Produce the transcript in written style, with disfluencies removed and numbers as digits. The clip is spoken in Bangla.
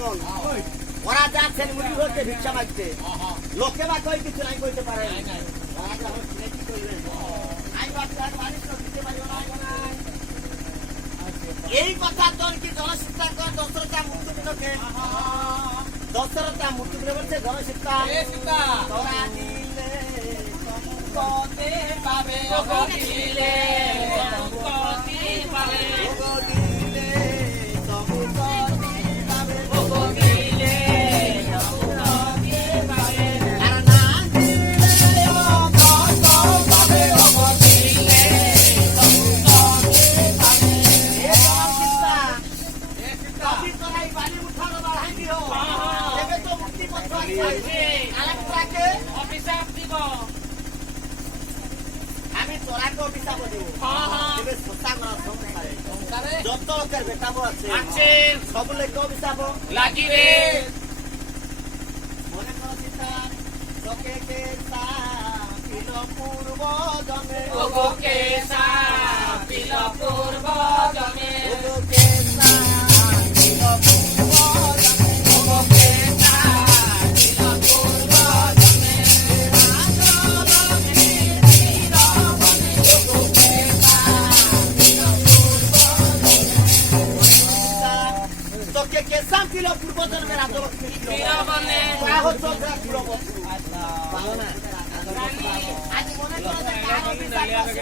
কেমন ওরা যাচ্ছেন মুড়ি হচ্ছে ভিক্ষা মাগতে লোকে বা কই কিছু নাই কইতে পারে এই কথা তোর কি জনশিক্ষা কর দশরথা মূর্তিকে দশরথা মূর্তিকে বলছে জনশিক্ষা তোরা দিলে কতে পাবে দিলে আমি তোরাকে অভিশাপ দেব যত লোকের বেটাবো আছে সব লোক অভিশাপ লাগিবে মনে করো সীতা তোকে কেসা পিল পূর্ব জমে ওগো কেসা পিল পূর্ব জমে ওগো কেসা পিল পূর্ব জমে ওগো কেসা পিল পূর্ব জমে তোকে কেসা পিল পূর্ব জন্মে রাজলক্ষ্মী মানে হচ্ছে ভালো না আজ মনে করো যে কার অভিশাপ আছে